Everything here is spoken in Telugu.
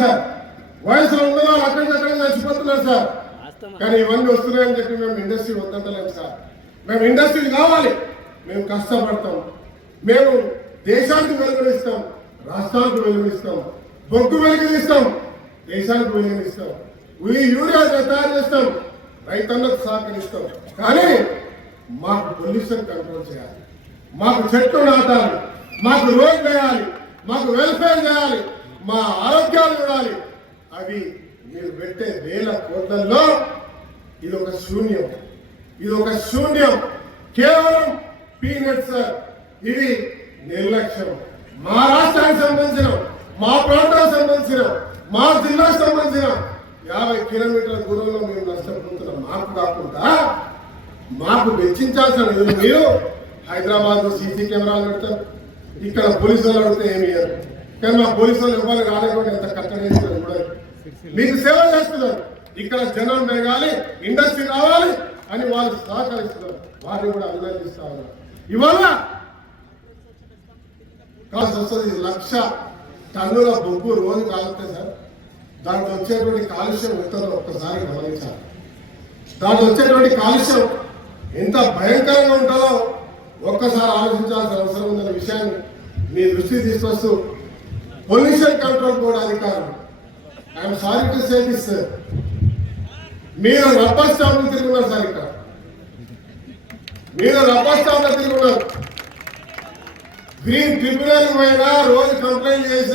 సార్, వయసులో ఉన్నవాళ్ళు అక్కడికక్కడ చచ్చిపోతున్నారు సార్. కానీ ఇవన్నీ వస్తున్నాయని చెప్పి మేము ఇండస్ట్రీ వద్దంటలేము సార్. మేము ఇండస్ట్రీ కావాలి, మేము కష్టపడతాం, మేము దేశానికి వెలుగునిస్తాం, రాష్ట్రానికి వెలుగునిస్తాం, బొగ్గు వెలుగునిస్తాం, దేశానికి వెలుగునిస్తాం, యూరియా తయారు చేస్తాం, రైతన్నకు సహకరిస్తాం. కానీ మాకు పొల్యూషన్ కంట్రోల్ చేయాలి, మాకు చెట్లు నాటాలి, మాకు రోడ్ వేయాలి, మాకు వెల్ఫేర్ చేయాలి, మా ఆరోగ్యాలు చూడాలి. అవి మీరు పెట్టే వేల కోట్లలో ఇది ఒక శూన్యం, ఇది ఒక శూన్యం, కేవలం పీనట్స్ సార్. ఇది నిర్లక్ష్యం. మా రాష్ట్రానికి సంబంధించిన, మా ప్రాంతానికి సంబంధించిన, మా జిల్లాకు సంబంధించిన 50 కిలోమీటర్ల దూరంలో మేము నష్టపోతున్నాం. మాకు కాకుండా మాకు వెచ్చించాల్సిన నిధులు మీరు హైదరాబాద్ లో సీసీ కెమెరాలు పెడతారు, ఇక్కడ పోలీసు వాళ్ళు అడిగితే ఏమి ఇయ్యారు. కానీ మా పోలీసు వాళ్ళు ఎవరు రాలేకుండా ఎంత కట్టడి చేస్తారు కూడా. మీకు సేవ చేస్తున్నారు, ఇక్కడ జనం పెరగాలి, ఇండస్ట్రీ రావాలి అని వాళ్ళు సహకరిస్తున్నారు. వారిని కూడా అభినందిస్తా ఉన్నారు. ఇవాళ కాస్త వస్తుంది 1,00,000 టన్నుల బొగ్గు రోజు కాలుస్తే సార్, దాంట్లో వచ్చేటువంటి కాలుష్యం ఎంతో ఒక్కసారి గమనించాలి. దాంట్లో వచ్చేటువంటి కాలుష్యం ఎంత భయంకరంగా ఉంటుందో ఒక్కసారి ఆలోచించాల్సిన అవసరం ఉందన్న విషయాన్ని మీ దృష్టికి తీసుకొస్తూ పొల్యూషన్ కంట్రోల్ బోర్డు అధికారులు, I'm sorry to say this sir, మీరు రబ్బర్ స్టాంప్ తిరుగున్నారు సార్. ఇక్కడ మీరు రబ్బర్ స్టాంప్ తిరుగున్నారు. గ్రీన్ ట్రిబ్యునల్ పైన రోజు కంప్లైంట్ చేసి